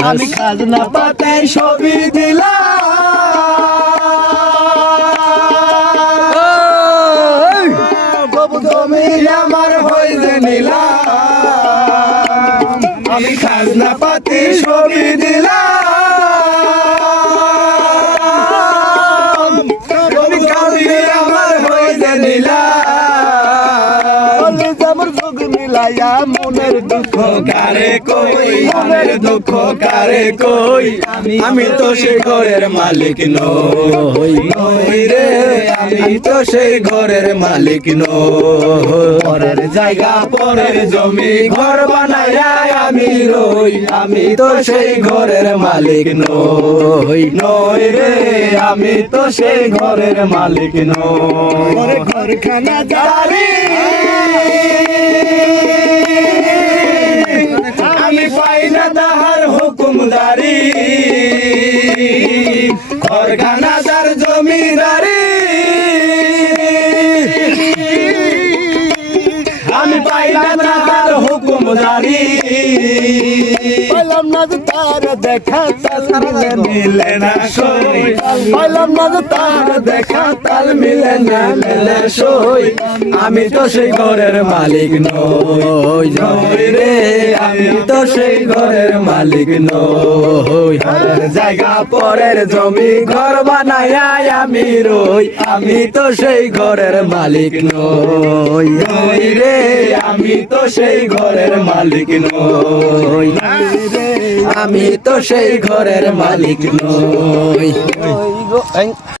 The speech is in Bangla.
আমি খাজনা পাতে ছবি দিলাম তুমি আমার হইতে নিলাম আমি খাজনা পাতি ছবি দিলাম তুমি আমার হইতে নিলাম যেমন যোগ মিলাইয়া মনের দুঃখ কারে কই মনের দুঃখ কারে কই আমি তো সেই ঘরের মালিক নই রে আমি তো সেই ঘরের মালিক নই পরের জায়গা পরের জমি ঘর বানাইয়া আমি রই আমি তো সেই ঘরের মালিক নই রে আমি তো সেই ঘরের মালিক নই ঘরখানা জারি আমি পাই না তাহার হুকুমদারি ঘরখানা তার জমিদারি আমি পাই না তাহার হুকুমদারি পাইলাম না যে তার দেখা তাল মিলে না সই পাইলাম না যে তার দেখা তাল মিলে না সই আমি তো সেই ঘরের মালিক নই রে আমি তো সেই ঘরের মালিক নই পরের জায়গা পরের জমি ঘর বানাইয়া আমি রই আমি তো সেই ঘরের মালিক নই রে আমি তো সেই ঘরের মালিক নই আমি তো সেই ঘরের মালিক নই